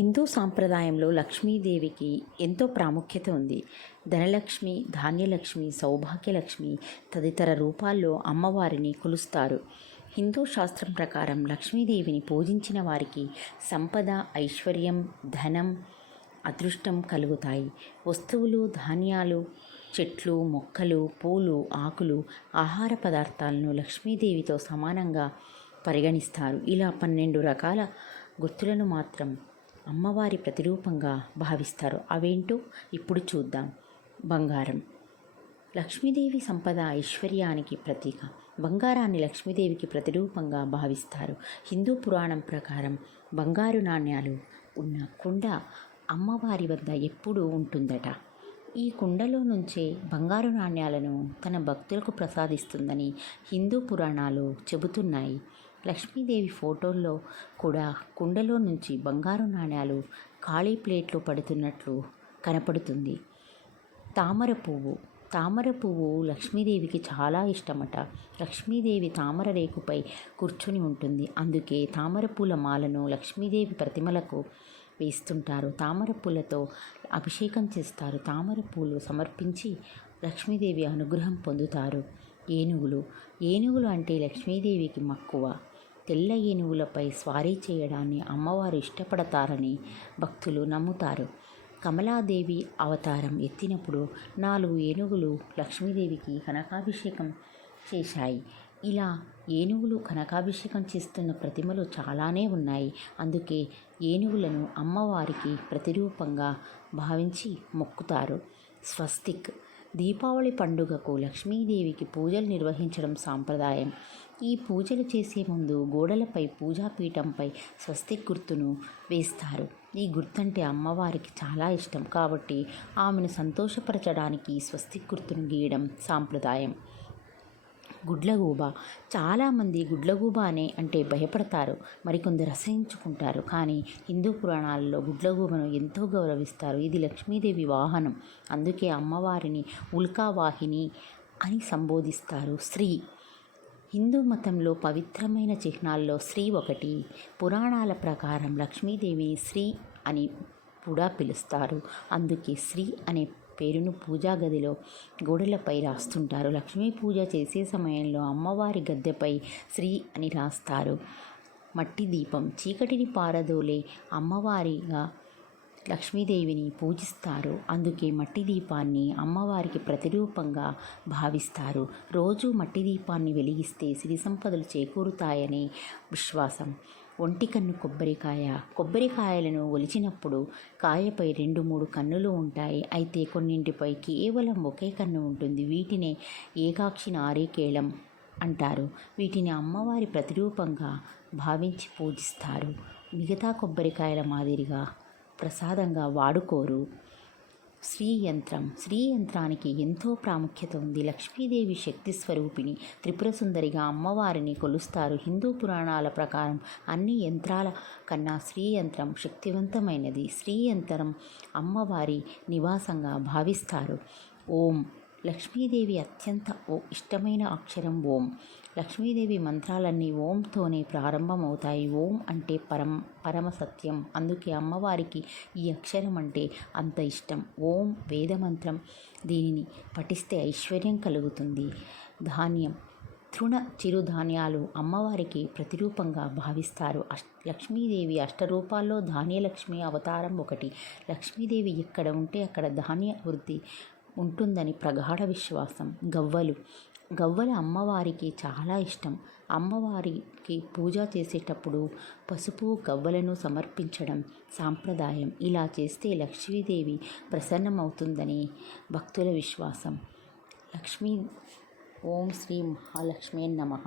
హిందూ సాంప్రదాయంలో లక్ష్మీదేవికి ఎంతో ప్రాముఖ్యత ఉంది. ధనలక్ష్మి ధాన్యలక్ష్మి సౌభాగ్యలక్ష్మి తదితర రూపాల్లో అమ్మవారిని కొలుస్తారు. హిందూ శాస్త్రం ప్రకారం లక్ష్మీదేవిని పూజించిన వారికి సంపద ఐశ్వర్యం ధనం అదృష్టం కలుగుతాయి. వస్తువులు ధాన్యాలు చెట్లు మొక్కలు పూలు ఆకులు ఆహార పదార్థాలను లక్ష్మీదేవితో సమానంగా పరిగణిస్తారు. ఇలా పన్నెండు రకాల గుర్తులను మాత్రం అమ్మవారి ప్రతిరూపంగా భావిస్తారు అవేంటో ఇప్పుడు చూద్దాం. బంగారం. లక్ష్మీదేవి సంపద ఐశ్వర్యానికి ప్రతీక. బంగారాన్ని లక్ష్మీదేవికి ప్రతిరూపంగా భావిస్తారు. హిందూ పురాణం ప్రకారం బంగారు నాణ్యాలు ఉన్న కుండ అమ్మవారి వద్ద ఎప్పుడూ ఉంటుందట. ఈ కుండలో నుంచే బంగారు నాణ్యాలను తన భక్తులకు ప్రసాదిస్తుందని హిందూ పురాణాలు చెబుతున్నాయి. లక్ష్మీదేవి ఫోటోల్లో కూడా కుండలో నుంచి బంగారు నాణ్యాలు ఖాళీ ప్లేట్లో పడుతున్నట్లు కనపడుతుంది. తామర పువ్వు. తామర పువ్వు లక్ష్మీదేవికి చాలా ఇష్టమట. లక్ష్మీదేవి తామర రేకుపై కూర్చుని ఉంటుంది. అందుకే తామర పూల మాలను లక్ష్మీదేవి ప్రతిమలకు వేస్తుంటారు. తామర పూలతో అభిషేకం చేస్తారు. తామర పూలు సమర్పించి లక్ష్మీదేవి అనుగ్రహం పొందుతారు. ఏనుగులు. ఏనుగులు అంటే లక్ష్మీదేవికి మక్కువ. తెల్ల ఏనుగులపై స్వారీ చేయడాన్ని అమ్మవారు ఇష్టపడతారని భక్తులు నమ్ముతారు. కమలాదేవి అవతారం ఎత్తినప్పుడు నాలుగు ఏనుగులు లక్ష్మీదేవికి కనకాభిషేకం చేశాయి. ఇలా ఏనుగులు కనకాభిషేకం చేస్తున్న ప్రతిమలు చాలానే ఉన్నాయి. అందుకే ఏనుగులను అమ్మవారికి ప్రతిరూపంగా భావించి మొక్కుతారు. స్వస్తిక్ దీపావళి పండుగకు లక్ష్మీదేవికి పూజలు నిర్వహించడం సాంప్రదాయం. ఈ పూజలు చేసే ముందు గోడలపై పూజాపీఠంపై స్వస్తిక్ గుర్తును వేస్తారు. ఈ గుర్తంటే అమ్మవారికి చాలా ఇష్టం. కాబట్టి ఆమెను సంతోషపరచడానికి స్వస్తిక్ గుర్తును గీయడం సాంప్రదాయం. గుడ్లగూబ. చాలామంది గుడ్లగూబ అనే అంటే భయపడతారు. మరికొందరు రసించుకుంటారు కానీ హిందూ పురాణాలలో గుడ్లగూబను ఎంతో గౌరవిస్తారు. ఇది లక్ష్మీదేవి వాహనం. అందుకే అమ్మవారిని ఉల్కావాహిని అని సంబోధిస్తారు. స్త్రీ హిందూ మతంలో పవిత్రమైన చిహ్నాల్లో స్త్రీ ఒకటి పురాణాల ప్రకారం లక్ష్మీదేవిని శ్రీ అని కూడా పిలుస్తారు. అందుకే శ్రీ అనే పేరును పూజా గదిలో గోడలపై రాస్తుంటారు. లక్ష్మీ పూజ చేసే సమయంలో అమ్మవారి గద్దెపై శ్రీ అని రాస్తారు. మట్టి దీపం చీకటిని పారదోలే అమ్మవారిగా లక్ష్మీదేవిని పూజిస్తారు. అందుకే మట్టి దీపాన్ని అమ్మవారికి ప్రతిరూపంగా భావిస్తారు. రోజు మట్టి దీపాన్ని వెలిగిస్తే సిరి సంపదలు చేకూరుతాయని విశ్వాసం. ఒంటి కన్ను కొబ్బరికాయ. కొబ్బరికాయలను ఒలిచినప్పుడు కాయపై రెండు మూడు కన్నులు ఉంటాయి. అయితే కొన్నింటిపై కేవలం ఒకే కన్ను ఉంటుంది. వీటినే ఏకాక్షి నారీకేళం అంటారు. వీటిని అమ్మవారి ప్రతిరూపంగా భావించి పూజిస్తారు. మిగతా కొబ్బరికాయల మాదిరిగా ప్రసాదంగా వాడుకోరు. శ్రీ యంత్రం శ్రీ యంత్రానికి ఎంతో ప్రాముఖ్యత ఉంది. లక్ష్మీదేవి శక్తి స్వరూపిణి. త్రిపుర సుందరిగా అమ్మవారిని కొలుస్తారు. హిందూ పురాణాల ప్రకారం అన్ని యంత్రాల కన్నా శ్రీ యంత్రం శక్తివంతమైనది. శ్రీ యంత్రం అమ్మవారి నివాసంగా భావిస్తారు. ఓం లక్ష్మీదేవి అత్యంత ఓ ఇష్టమైన అక్షరం ఓం. లక్ష్మీదేవి మంత్రాలన్నీ ఓంతోనే ప్రారంభమవుతాయి. ఓం అంటే పరం పరమ సత్యం. అందుకే అమ్మవారికి ఈ అక్షరం అంటే అంత ఇష్టం. ఓం వేదమంత్రం దీనిని పఠిస్తే ఐశ్వర్యం కలుగుతుంది. ధాన్యం తృణ చిరుధాన్యాలు అమ్మవారికి ప్రతిరూపంగా భావిస్తారు. అష్ లక్ష్మీదేవి అష్టరూపాల్లో ధాన్యలక్ష్మి అవతారం ఒకటి. లక్ష్మీదేవి ఎక్కడ ఉంటే అక్కడ ధాన్య వృద్ధి ఉంటుందని ప్రగాఢ విశ్వాసం. గవ్వలు. గవ్వల అమ్మవారికి చాలా ఇష్టం. అమ్మవారికి పూజ చేసేటప్పుడు పసుపు గవ్వలను సమర్పించడం సాంప్రదాయం. ఇలా చేస్తే లక్ష్మీదేవి ప్రసన్నమవుతుందని భక్తుల విశ్వాసం. లక్ష్మీ ఓం శ్రీ మహాలక్ష్మీ నమ.